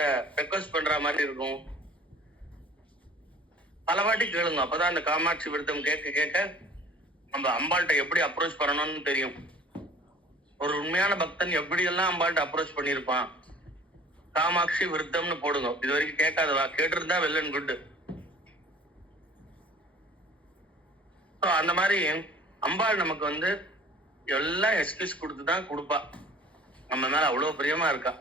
அம்பாள்கிட்ட request பண்ற மாதிரி இருக்கும். பல வாட்டி கேளுங்க. அப்பதான் அந்த காமாட்சி விருத்தம் கேட்க கேட்க நம்ம அம்பாள்கிட்ட எப்படி அப்ரோச் பண்ணணும்னு தெரியும். ஒரு உண்மையான பக்தன் எப்படியெல்லாம் அம்பாள்கிட்ட அப்ரோச் பண்ணியிருப்பான். காமாட்சி விருத்தம்னு போடுங்க. இது வரைக்கும் கேட்காதவா, கேட்டிருந்தா வெல் அண்ட் குட். அந்த மாதிரி அம்பாள் நமக்கு வந்து எல்லாம் எக்ஸ்கியூஸ் கொடுத்துதான் கொடுப்பா. நம்ம மேல அவ்வளவு பிரியமா இருக்கா.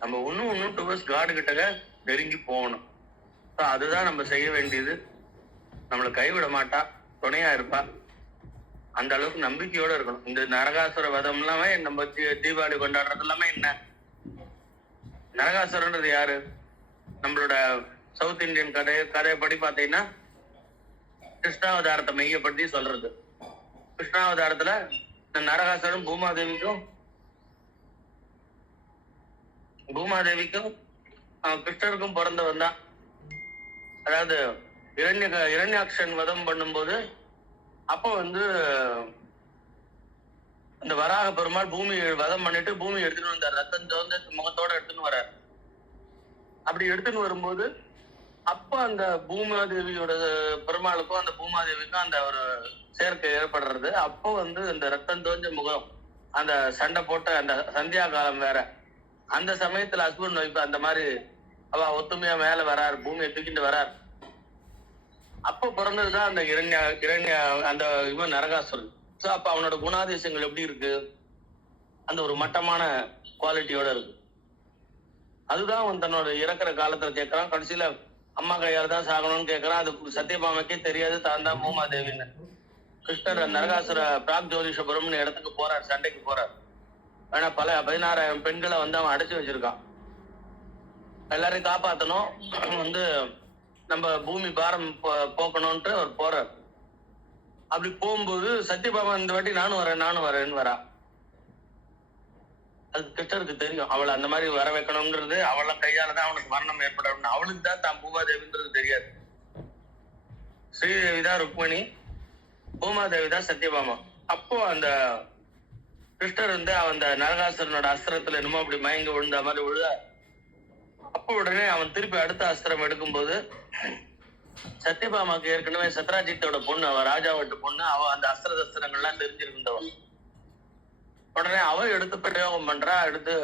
நம்ம ஒன்னும் டுவர்ட்ஸ் காடு கிட்ட நெருங்கி போகணும். அதுதான் நம்ம செய்ய வேண்டியது. நம்மளை கைவிட மாட்டா, துணையா இருப்பா. அந்த அளவுக்கு நம்பிக்கையோட இருக்கணும். இந்த நரகாசுர வதம் எல்லாமே நம்ம தீபாவளி கொண்டாடுறது எல்லாமே என்ன, நரகாசுரன்றது யாரு? நம்மளோட சவுத் இந்தியன் கதையப்படி பாத்தீங்கன்னா கிருஷ்ணாவதாரத்தை மையப்படுத்தி சொல்றது. கிருஷ்ணாவதாரத்துல இந்த நரகாசுரன் பூமாதேவிக்கும் கிருஷ்ணருக்கும் பிறந்தவன் தான். அதாவது இரண்யாக்ஷன் வதம் பண்ணும்போது அப்போ வந்து அந்த வராக பெருமாள் பூமி வதம் பண்ணிட்டு பூமி எடுத்துட்டு வந்தார். ரத்தம் தோந்த முகத்தோட எடுத்துன்னு வர்றார். அப்படி எடுத்துன்னு வரும்போது அப்ப அந்த பூமாதேவியோட பெருமாளுக்கும் அந்த பூமாதேவிக்கும் அந்த ஒரு சேர்க்கை ஏற்படுறது. அப்போ வந்து அந்த ரத்தம் தோஞ்ச முகம், அந்த சண்டை போட்ட அந்த சந்தியா காலம் வேற. அந்த சமயத்துல ஹஸ்பண்ட் ஒய்ஃப் அந்த மாதிரி அவ ஒத்துமையா மேல வரார், பூமியை தூக்கிட்டு வரார். அப்ப பிறந்ததுதான் அந்த இரண்ய அந்த இவன் நரகாசுரன். சோ அப்ப அவனோட குணாதிசயங்கள் எப்படி இருக்கு, அந்த ஒரு மட்டமான குவாலிட்டியோட இருக்கு. அதுதான் அவன் தன்னோட இறக்குற காலத்துல கேட்கறான். கடைசியில அம்மா கையால தான் சாகணும்னு கேட்கறான். அது சத்தியபாமைக்கே தெரியாது தான் தான் பூமாதேவின்னு. கிருஷ்ணர் நரகாசுர பிராக் ஜோதிஷபுரம்னு இடத்துக்கு போறார், சண்டைக்கு போறார். ஆனா 16,000 பெண்களை வந்து அவன் அடைச்சு வச்சிருக்கான். எல்லாரையும் காப்பாத்தணும், வந்து நம்ம பூமி பாரம் போக்கணும்ட்டு அவர் போறார். அப்படி போகும்போது சத்தியபாமா இந்த வாட்டி நானும் வரேன்னு வரா. அது கிருஷ்ணருக்கு தெரியும். அவளை அந்த மாதிரி வர வைக்கணும்ன்றது, அவளை கையாலதான் அவனுக்கு மரணம் ஏற்படும். அவளுக்கு தான் பூமாதேவின்றது தெரியாது. ஸ்ரீதேவி தான் ருக்மணி, பூமாதேவி தான் சத்தியபாமா. அப்போ அந்த கிருஷ்ணர் வந்து அந்த நரகாசுரனோட அஸ்திரத்துல என்னமோ அப்படி மயங்க விழுந்த மாதிரி விழுத. அப்போ உடனே அவன் திருப்பி அடுத்த அஸ்திரம் எடுக்கும்போது சத்தியபாமாக்கு ஏற்கனவே சத்ராஜித்தோட பொண்ணு, அவ ராஜாவோட பொண்ணு, அவ அந்த அஸ்திரங்கள்லாம் தெரிஞ்சிருந்தவன். உடனே அவ எடுத்து பிரயோகம் பண்றா, எடுத்து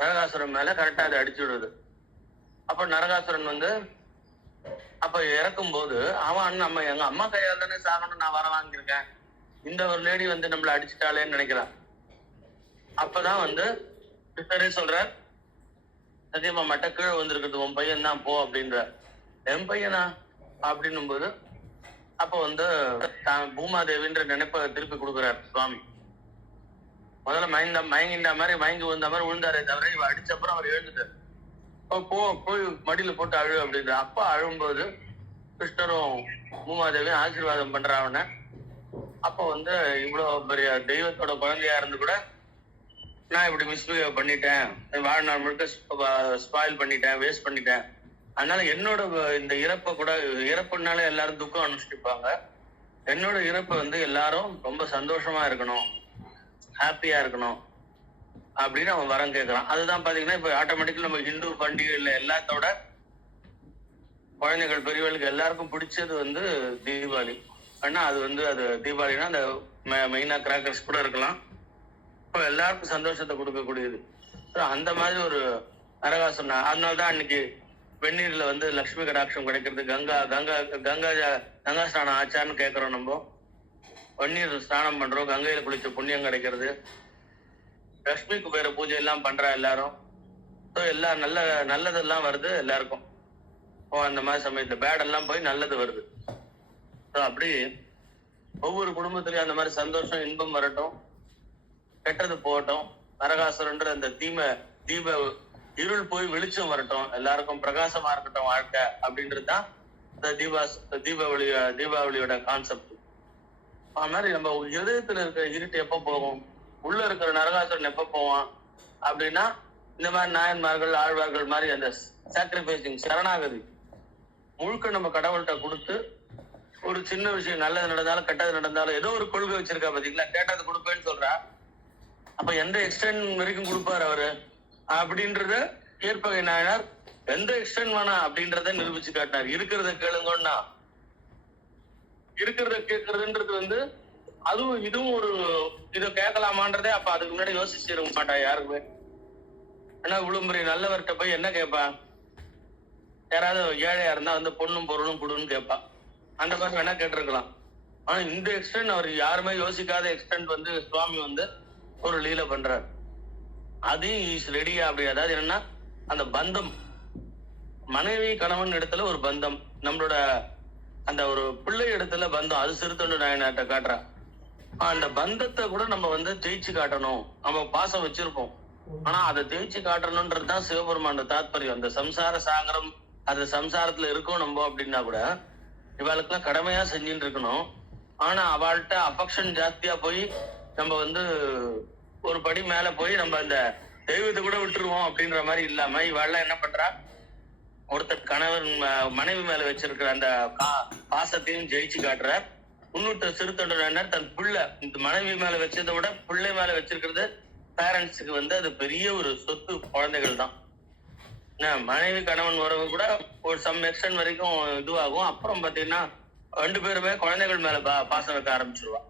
நரகாசுரன் மேல கரெக்டா அதை அடிச்சு விடுறது. அப்ப நரகாசுரன் வந்து அப்ப இறக்கும் போது அவன் நம்ம எங்க அம்மா கையால் தானே சாகணும், நான் வர வாங்கியிருக்கேன், இந்த ஒரு லேடி வந்து நம்மள அடிச்சுட்டாளேன்னு நினைக்கிறான். அப்பதான் வந்து கிருஷ்ணரே சொல்ற, சத்தியபாமாட்ட கீழே வந்திருக்கிறது உன் பையன் தான் போ அப்படின்ற. என் பையனா அப்படின்னும் போது அப்ப வந்து பூமாதேவின்ற நினைப்ப திருப்பி கொடுக்குறார் சுவாமி. முதல்ல மயங்கின்ற மாதிரி மயங்கி விழுந்த மாதிரி விழுந்தாரே தவிர இவ அடிச்ச அப்புறம் அவர் எழுந்துட்டார். போய் மடியில போட்டு அழு அப்படின்ற. அப்பா அழும்போது கிருஷ்ணரும் பூமாதேவியும் ஆசீர்வாதம் பண்றாவன. அப்போ வந்து இவ்வளவு பெரிய தெய்வத்தோட குழந்தையா இருந்து கூட நான் இப்படி மிஸ்பிஹேவ் பண்ணிட்டேன், வாழ்நாள் முழுக்க ஸ்பாயில் பண்ணிட்டேன், வேஸ்ட் பண்ணிட்டேன். அதனால என்னோட இந்த இறப்பை கூட, இறப்புனால எல்லாரும் துக்கம் அனுஷ்டிப்பாங்க, என்னோட இறப்பை வந்து எல்லாரும் ரொம்ப சந்தோஷமா இருக்கணும், ஹாப்பியா இருக்கணும் அப்படின்னு அவன் வரம் கேட்கறான். அதுதான் பாத்தீங்கன்னா இப்ப ஆட்டோமேட்டிக்கலி நம்ம ஹிந்து பண்டிகைல எல்லாத்தோட குழந்தைகள் பெரியவர்களுக்கு எல்லாருக்கும் பிடிச்சது வந்து தீபாவளி. ஆனா அது வந்து அது தீபாவளினா அந்த மெயினா கிராக்கர்ஸ் கூட இருக்கலாம், இப்போ எல்லாருக்கும் சந்தோஷத்தை கொடுக்கக்கூடியது. அந்த மாதிரி ஒரு நரகாசுரன். அதனாலதான் அன்னைக்கு வெந்நீர்ல வந்து லட்சுமி கடாட்சம் கிடைக்கிறது. கங்கா ஸ்நானம் ஆச்சான்னு கேட்கிறோம். நம்ம வெந்நீர் ஸ்நானம் பண்றோம், கங்கையில குளிச்ச புண்ணியம் கிடைக்கிறது. லட்சுமி குபேர பூஜை எல்லாம் பண்றா எல்லாரும். எல்லாம் நல்லதெல்லாம் வருது எல்லாருக்கும். அந்த மாதிரி சமயத்துல பேட் எல்லாம் போய் நல்லது வருது. அப்படி ஒவ்வொரு குடும்பத்திலயும் அந்த மாதிரி சந்தோஷம் இன்பம் வரட்டும், கெட்டது போகட்டும். நரகாசுரன்ற அந்த தீப இருள் போய் வெளிச்சம் வரட்டும், எல்லாருக்கும் பிரகாசமா இருக்கட்டும் வாழ்க்கை அப்படின்றதுதான் இந்த தீபாவளியோட கான்செப்ட். அது மாதிரி நம்ம இதயத்துல இருக்கிற இருட்டு எப்ப போகும், உள்ள இருக்கிற நரகாசுரன் எப்ப போவான் அப்படின்னா இந்த மாதிரி நாயன்மார்கள் ஆழ்வார்கள் மாதிரி அந்த சாக்ரிஃபைசிங் சரணாகதி முழுக்க நம்ம கடவுள்கிட்ட கொடுத்து, ஒரு சின்ன விஷயம் நல்லது நடந்தாலும் கெட்டது நடந்தாலும் ஏதோ ஒரு கொள்கை வச்சிருக்கா பாத்தீங்களா, கேட்டது கொடுப்பேன்னு சொல்றா. அப்ப எந்த எக்ஸ்டென்ட் வரைக்கும் கொடுப்பாரு அவரு அப்படின்றத ஏற்பகை நாயனார் எந்த எக்ஸ்டென்ட் வேணா அப்படின்றத நிரூபிச்சு காட்டினார். இருக்கிறத கேளுங்கன்னா, இருக்கிறத கேட்கறதுன்றது அதுவும் இதுவும் ஒரு இதை கேட்கலாமான்றதே அப்ப அதுக்கு முன்னாடி யோசிச்சிருக்க மாட்டா யாருக்குமே. ஏன்னா இவ்வளவு பெரிய நல்லவர்கிட்ட போய் என்ன கேட்பா? யாராவது ஏழையா இருந்தா பொண்ணும் பொருளும் கொடுன்னு கேட்பா. அந்த மாதிரி வேணா கேட்டிருக்கலாம். ஆனா இந்த எக்ஸ்டென்ட் அவர் யாருமே யோசிக்காத எக்ஸ்டென்ட் சுவாமி ஒரு லீலை பண்றார். அதையும் இஸ் ரெடியா அப்படி. அதாவது என்னன்னா, அந்த பந்தம் மனைவி கணவன் இடத்துல ஒரு பந்தம், நம்மளோட அந்த ஒரு பிள்ளை இடத்துல பந்தம், அது சிறுத்தொண்டு நாயனார்ட்ட காட்டுறா. அந்த பந்தத்தை கூட நம்ம ஜெயிச்சு காட்டணும். நம்ம பாசம் வச்சிருப்போம், ஆனா அதை ஜெயிச்சு காட்டணும்ன்றதுதான் சிவபெருமான தாத்பரியம். அந்த சம்சார சாகரம், அது சம்சாரத்துல இருக்கோம் நம்ம அப்படின்னா கூட இவாளுக்கெல்லாம் கடமையா செஞ்சுட்டு இருக்கணும். ஆனா அவள்கிட்ட அஃபெக்ஷன் ஜாஸ்தியா போய் நம்ம ஒரு படி மேல போய் நம்ம அந்த தெய்வத்தை கூட விட்டுருவோம் அப்படின்ற மாதிரி இல்லாம இவாள்லாம் என்ன பண்றா, ஒருத்தர் கணவன் மனைவி மேல வச்சிருக்கிற அந்த பாசத்தையும் ஜெயிச்சு காட்டுற. முன்னூற்று சிறுத்தொண்டர் தன் பிள்ளை இந்த மனைவி மேல வச்சதை விட பிள்ளை மேல வச்சிருக்கிறது பேரண்ட்ஸுக்கு அது பெரிய ஒரு சொத்து, குழந்தைகள் தான். மனைவி கணவன் உறவு கூட ஒரு சம் எக்ஸ்டென்ட் வரைக்கும் இதுவாகும். அப்புறம் பாத்தீங்கன்னா 2 பேருமே குழந்தைகள் மேல பாசம் வைக்க ஆரம்பிச்சிருவா.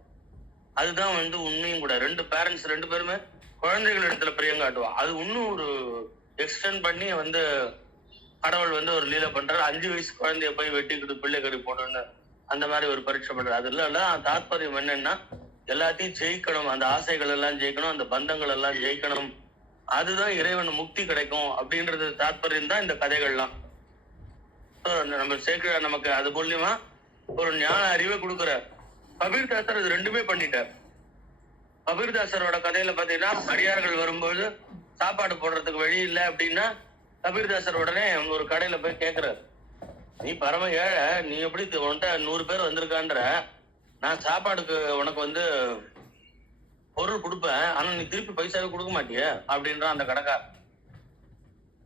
அதுதான் உண்மையும் கூட. 2 பேரண்ட்ஸ் 2 பேருமே குழந்தைகள் இடத்துல பிரியம் காட்டுவா. அது இன்னும் ஒரு எக்ஸ்டென்ட் பண்ணி கடவுள் ஒரு லீலை பண்றாரு. 5 வயசு குழந்தைய போய் வெட்டிக்கிட்டு பிள்ளை கறி போடணும்னு அந்த மாதிரி ஒரு பரீட்சை பண்றாரு. அதுல தாத்பரியம் என்னன்னா, எல்லாத்தையும் ஜெயிக்கணும், அந்த ஆசைகள் எல்லாம் ஜெயிக்கணும், அந்த பந்தங்கள் எல்லாம் ஜெயிக்கணும். அதுதான் இறைவன் முக்தி கிடைக்கும் அப்படின்றது தாத்பரியம் தான் இந்த கதைகள்லாம். நம்ம சேர்க்கிற நமக்கு அது மூலியமா ஒரு ஞான அறிவை கொடுக்குறார். கபீர்தாசர் இது 2மே பண்ணிட்டார். கபீர்தாசரோட கதையில பாத்தீங்கன்னா, அடியார்கள் வரும்போது சாப்பாடு போடுறதுக்கு வழி இல்லை அப்படின்னா கபீர்தாசர் உடனே ஒரு கடையில போய் கேட்கிறாரு, நீ பரம ஏழை, நீ எப்படி உன்கிட்ட 100 பேர் வந்திருக்கான்ற, நான் சாப்பாடுக்கு உனக்கு பொருள் கொடுப்பேன், ஆனா நீ திருப்பி பைசாவே கொடுக்க மாட்டிய அப்படின்றான் அந்த கடைக்கார்.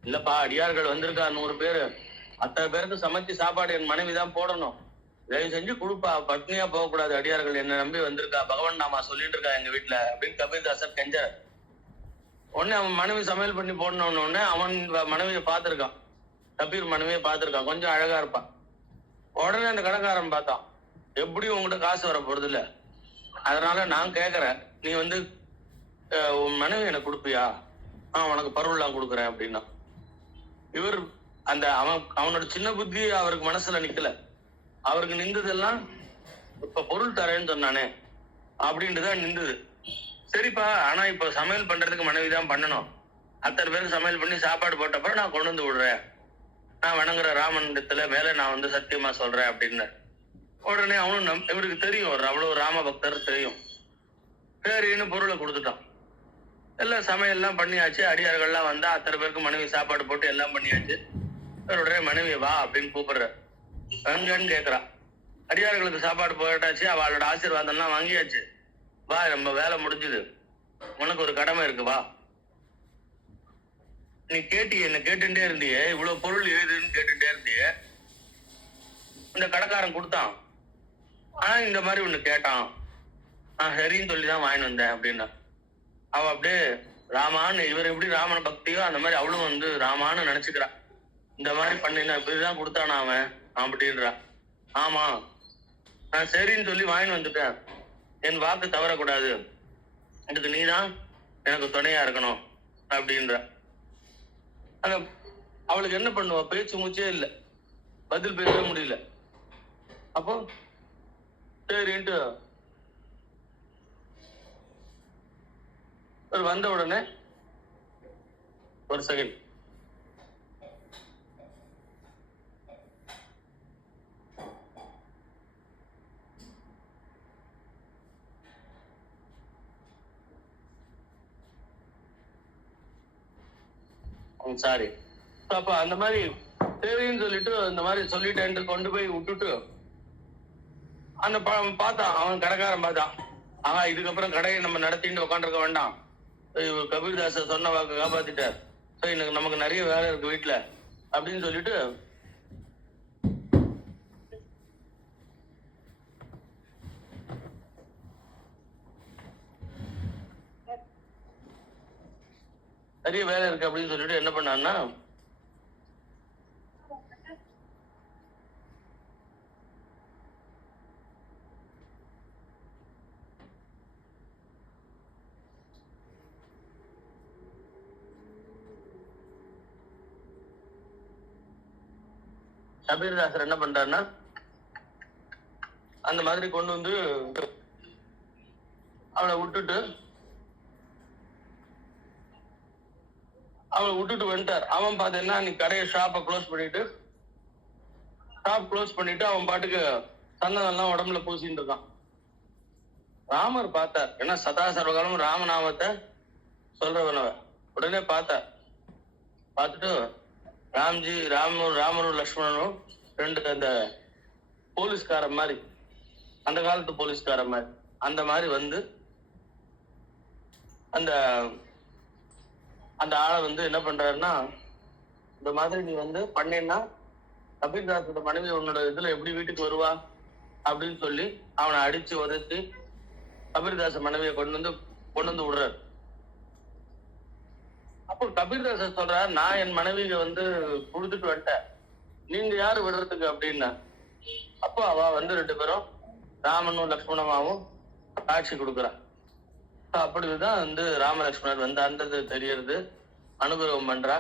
இல்லப்பா, அடியார்கள் வந்திருக்கா 100 பேரு, அத்தனை பேருக்கு சமைச்சு சாப்பாடு என் மனைவி தான் போடணும், தயவு செஞ்சு கொடுப்பா, பட்னியா போக கூடாது, அடியார்கள் என்ன நம்பி வந்திருக்கா, பகவான் நாமா சொல்லிட்டு இருக்கா எங்க வீட்டுல அப்படின்னு கபீர்தாசர் கெஞ்சார். உடனே அவன் மனைவி சமையல் பண்ணி போடணும்னு அவன் மனைவியை பார்த்திருக்கான். கபீர் மனைவியை பார்த்திருக்கான், கொஞ்சம் அழகா இருப்பான். உடனே அந்த கடைக்காரன் பார்த்தான், எப்படியும் உங்ககிட்ட காசு வர போறது இல்ல, அதனால நான் கேக்குறேன், நீ உன் மனைவி எனக்கு கொடுப்பியா? உனக்கு பருவெல்லாம் கொடுக்குறேன் அப்படின்னா. இவர் அவனோட சின்ன புத்தி அவருக்கு மனசுல நிக்கல. அவருக்கு நின்றதெல்லாம் இப்ப பொருள் தரேன்னு சொன்னானே அப்படின்ட்டுதான் நின்றுது. சரிப்பா, ஆனா இப்ப சமையல் பண்றதுக்கு மனைவி தான் பண்ணணும், அத்தனை பேருக்கு சமையல் பண்ணி சாப்பாடு போட்டப்ப நான் கொண்டு வந்து விடுறேன், நான் வணங்குற ராமன் இடத்துல மேல நான் சத்தியமா சொல்றேன் அப்படின்னு. உடனே அவனும் இவருக்கு தெரியும், அவ்வளவு ராம பக்தர் தெரியும். சரின்னு பொருளை கொடுத்துட்டான். எல்லாம் சமையல்லாம் பண்ணியாச்சு, அடியார்கள்லாம் வந்தா அத்தனை பேருக்கு மனைவி சாப்பாடு போட்டு எல்லாம் பண்ணியாச்சு. உடனே மனைவி வா அப்படின்னு கூப்பிடுற, எங்கன்னு கேக்குறான். அடியார்களுக்கு சாப்பாடு போட்டாச்சு, அவளோட ஆசீர்வாதம் எல்லாம் வாங்கியாச்சு, வா நம்ம வேலை முடிஞ்சுது, உனக்கு ஒரு கடமை இருக்கு, வா. நீ என்ன கேட்டுட்டே இருந்தியே, இவ்வளவு பொருள் எழுதுன்னு கேட்டுட்டே இருந்தியே, இந்த கடைக்காரன் கொடுத்தான், ஆனா இந்த மாதிரி ஒண்ணு கேட்டான், நான் சரின்னு சொல்லிதான் வாங்கிட்டு வந்தேன் அப்படின்னா. அவ அப்படியே ராமான்னு, இவர் எப்படி ராமன பக்தியோ அந்த மாதிரி அவளும் ராமான்னு நினைச்சுக்கிறான். இந்த மாதிரி பண்ணினா இப்படிதான் கொடுத்தானா அவன் அப்படின்றான். ஆமா, நான் சரின்னு சொல்லி வாங்கிட்டு வந்துட்டேன், என் வாக்கு தவறக்கூடாது, இதுக்கு நீதான் எனக்கு துணையா இருக்கணும் அப்படின்ற. அவளுக்கு என்ன பண்ணுவா, பேச்சு மூச்சே இல்லை, பதில் பேசவே முடியல. அப்போ சரின்ட்டு வந்த உடனே ஒரு செகண்ட், சாரி. அப்ப அந்த மாதிரி சரின்னு சொல்லிட்டு இந்த மாதிரி சொல்லிட்டேன்ட்டு கொண்டு போய் விட்டுட்டு அந்த பார்த்தான், அவன் கடைக்காரன் பார்த்தான், இதுக்கப்புறம் கடையை நம்ம நடத்திட்டு உட்காந்துருக்க வேண்டாம், கபீர்தாசர் சொன்ன வாக்கு காப்பாத்திட்டார், எனக்கு நமக்கு நிறைய வேலை இருக்கு வீட்டுல அப்படின்னு சொல்லிட்டு நிறைய வேலை இருக்கு அப்படின்னு சொல்லிட்டு என்ன பண்ணான்னா, கபீர்தாசர் என்ன பண்றாருன்னா அந்த மாதிரி கொண்டு வந்து அவளை விட்டுட்டு வந்துட்டார். அவன் பாத்தீங்கன்னா நீ கடையை ஷாப் க்ளோஸ் பண்ணிட்டு அவன் பாட்டுக்கு சந்தனம்லாம் உடம்புல பூசிட்டு இருக்கான். ராமர் பார்த்தார், ஏன்னா சதா சர்வகாலம் ராமநாமத்தை சொல்றவனவ. உடனே பார்த்துட்டு ராமரும் லக்ஷ்மணனும் ரெண்டு அந்த போலீஸ்கார மாதிரி, அந்த காலத்து போலீஸ்கார மாதிரி அந்த மாதிரி வந்து அந்த அந்த ஆளை வந்து என்ன பண்றாருன்னா, இந்த மாதிரி நீ வந்து பண்ணேன்னா கபீர்தாசோட மனைவி உன்னோட இதுல எப்படி வீட்டுக்கு வருவா அப்படின்னு சொல்லி அவனை அடிச்சு உதச்சி கபீர்தாச மனைவியை கொண்டு வந்து விடுறாரு. அப்போ கபீர்தாசர் சொல்றாரு, நான் என் மனைவியை வந்து கொடுத்துட்டு வந்துட்டேன், நீங்க யாரு விடுறதுக்கு அப்படின்னா. அப்போ அவ வந்து ரெண்டு பேரும் ராமனும் லக்ஷ்மணமாவும் காட்சி கொடுக்குறான். அப்படிதான் வந்து ராமலட்சுமணர் வந்து அந்தது தெரியறது, அனுகிரகம் பண்றா.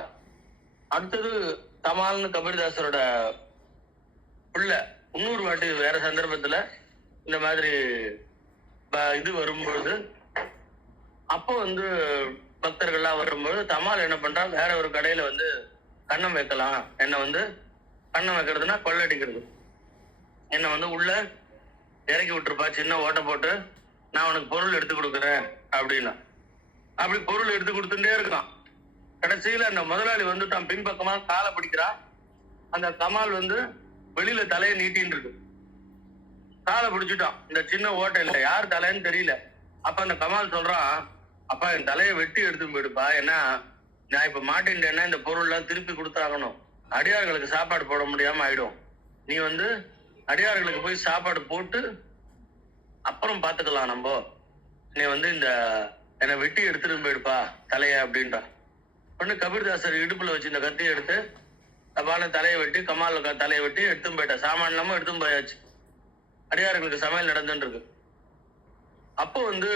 அடுத்தது தமால்னு கபீர்தாசரோட பிள்ளை இன்னொரு வாட்டி வேற சந்தர்ப்பத்துல இந்த மாதிரி இது வரும்பொழுது, அப்போ வந்து பக்தர்கள்லாம் வரும்போது தமால் என்ன பண்றா, வேற ஒரு கடையில வந்து கண்ணம் வைக்கலாம், என்ன வந்து கண்ணம் வைக்கிறதுனா கொள்ளடிக்கிறது, என்ன வந்து உள்ள இறக்கி விட்டுருப்பா, சின்ன ஓட்டை போட்டு நான் உனக்கு பொருள் எடுத்து கொடுக்குறேன் அப்படின்னா. அப்படி பொருள் எடுத்து கொடுத்துட்டே இருக்கான். கடைசியில அந்த முதலாளி வந்துட்டான், பின்பக்கமா காலை பிடிக்கிறான். அந்த கமால் வந்து வெளியில தலையை நீட்டின்னு இருக்கு, காலை பிடிச்சிட்டான். இந்த சின்ன ஓட்டை இல்லை, யார் தலைன்னு தெரியல. அப்ப அந்த கமால் சொல்றான், அப்பா என் தலையை வெட்டி எடுத்து போயிடுப்பா, ஏன்னா நான் இப்ப மாட்டேன்னா இந்த பொருள் எல்லாம் திருப்பி கொடுத்தாகணும், அடியார்களுக்கு சாப்பாடு போட முடியாம ஆயிடும், நீ வந்து அடியார்களுக்கு போய் சாப்பாடு போட்டு அப்புறம் பாத்துக்கலாம், நம்ம நீ வந்து இந்த என்னை வெட்டி எடுத்துட்டு போயிடுப்பா தலைய அப்படின்றா. ஒண்ணு கபீர்தாசர் இடுப்புல வச்சு இந்த கத்தியை எடுத்து தப்பான தலையை வெட்டி கமால் தலையை வெட்டி எடுத்தும் போயிட்டா. சாமான் இல்லாம எடுத்தும் போயாச்சு, அடியார்களுக்கு சமையல் நடந்துட்டு இருக்கு. அப்போ வந்து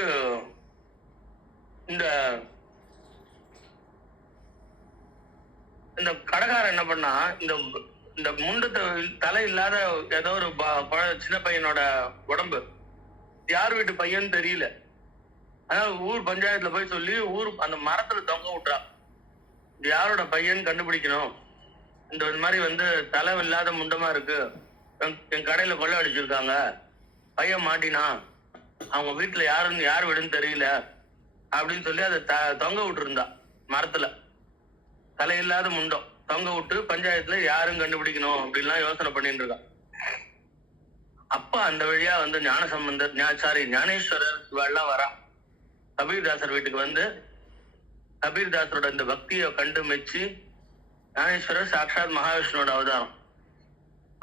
இந்த இந்த கடைக்காரன் என்ன பண்ணா, இந்த முண்டத்தை தலை இல்லாத ஏதோ ஒரு சின்ன பையனோட உடம்பு, யார் வீட்டு பையன் தெரியல, அதாவது ஊர் பஞ்சாயத்துல போய் சொல்லி ஊர் அந்த மரத்துல தொங்க விட்டுறா, இது யாரோட பையன் கண்டுபிடிக்கணும், இந்த மாதிரி வந்து தலை இல்லாத முண்டமா இருக்கு, என் கடையில கொள்ளை அடிச்சிருக்காங்க, பையன் மாட்டினா, அவங்க வீட்டுல யார் வீடுன்னு தெரியல அப்படின்னு சொல்லி அதை தொங்க விட்டு இருந்தா. மரத்துல தலையில்லாத முண்டம் தொங்க விட்டு பஞ்சாயத்துல யாரும் கண்டுபிடிக்கணும் அப்படின்லாம் யோசனை பண்ணிட்டு இருக்கா. அப்ப அந்த வழியா வந்து ஞானேஸ்வரர் இவெல்லாம் வரா. கபீர்தாசர் வீட்டுக்கு வந்து கபீர்தாசரோட இந்த பக்தியை கண்டு மெச்சு, ஞானேஸ்வரர் சாட்சாத் மகாவிஷ்ணுவோட அவதாரம்,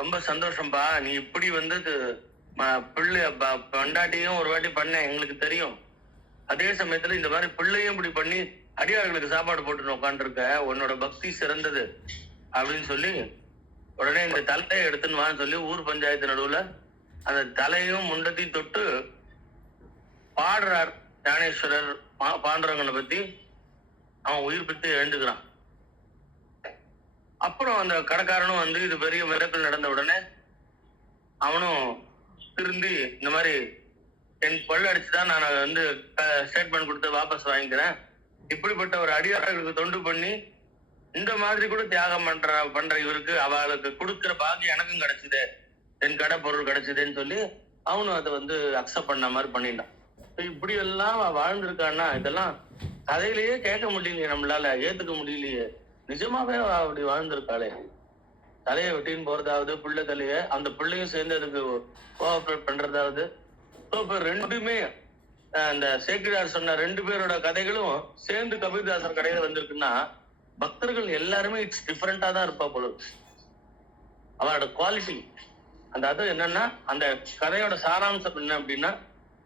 ரொம்ப சந்தோஷம்பா, நீ இப்படி வந்து பிள்ளை பண்டாட்டியும் ஒரு வாட்டி பண்ண எங்களுக்கு தெரியும், அதே சமயத்துல இந்த மாதிரி பிள்ளையும் இப்படி பண்ணி அடியார்களுக்கு சாப்பாடு போட்டு உட்காந்துருக்க, உன்னோட பக்தி சிறந்தது அப்படின்னு சொல்லி உடனே இந்த தலையை எடுத்துன்னு வான்னு சொல்லி ஊர் பஞ்சாயத்து நடுவுல அந்த தலையும் முண்டத்தையும் தொட்டு பாடுறார் ஞானேஸ்வரர் பாண்டுரங்கனை பத்தி. அவன் உயிர் பித்து எழுந்துக்கிறான். அப்புறம் அந்த கடைக்காரனும் வந்து இது பெரிய மிரக்கல் நடந்த உடனே அவனும் திருந்தி இந்த மாதிரி என் கொள்ளை அடிச்சுதான் நான் வந்து ஸ்டேட்மெண்ட் கொடுத்து வாபஸ் வாங்கிக்கிறேன், இப்படிப்பட்ட ஒரு அடியார்களுக்கு தொண்டு பண்ணி இந்த மாதிரி கூட தியாகம் பண்ற இவருக்கு அவளுக்கு கொடுக்கிற பாக்கி எனக்கும் கிடைச்சது, என் கடை பொருள் கிடைச்சதுன்னு சொல்லி அவனும் அதை வந்து அக்செப்ட் பண்ண மாதிரி பண்ணிட்டான். இப்படி எல்லாம் வாழ்ந்திருக்கான்னா இதெல்லாம் கதையிலேயே கேட்க முடியலையே, நம்மளால ஏத்துக்க முடியலையே, நிஜமாவே அப்படி வாழ்ந்திருக்காளே. தலையை வெட்டின்னு போறதாவது, பிள்ளை தலைய அந்த பிள்ளையும் சேர்ந்து அதுக்கு கோஆபரேட் பண்றதாவது. இப்ப ரெண்டுமே அந்த சேக்கிரார் சொன்ன ரெண்டு பேரோட கதைகளும் சேர்ந்து கபீர்தாசர் கடையில வந்திருக்குன்னா பக்தர்கள் எல்லாருமே இட்ஸ் டிஃபரெண்டா தான் இருப்பா போல. அவளோட குவாலிட்டி அந்த அது என்னன்னா, அந்த கதையோட சாராம்சம் என்ன அப்படின்னா,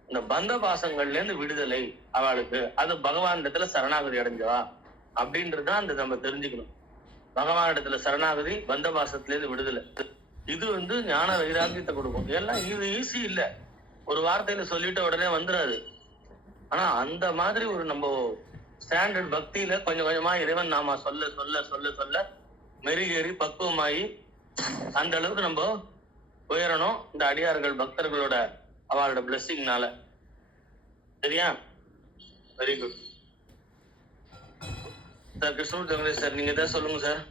இந்த பந்த பாசங்கள்ல இருந்து விடுதலை அவளுக்கு, அது பகவான் இடத்துல சரணாகதி அடைஞ்சவா அப்படின்றதுதான் அந்த நம்ம தெரிஞ்சுக்கணும். பகவான் இடத்துல சரணாகதி, பந்த பாசத்துல இருந்து விடுதலை, இது வந்து ஞான வைராக்கியத்தை கொடுக்கும். எல்லாம் இது ஈஸி இல்ல, ஒரு வார்த்தையில சொல்லிட்டு உடனே வந்துடாது. ஆனா அந்த மாதிரி ஒரு நம்ம ஸ்டாண்டர்ட் பக்தியில கொஞ்சம் கொஞ்சமா இறைவன் நாம சொல்ல சொல்ல சொல்ல சொல்ல மெருகேறி பக்குவமாயி அந்த அளவுக்கு நம்ம உயரணும் இந்த அடியார்கள் பக்தர்களோட அவளோட பிளெஸிங்னால. சரியா? Very good sir. Krishnamurthy sir, நீங்க ஏதாவது சொல்லுங்க சார்.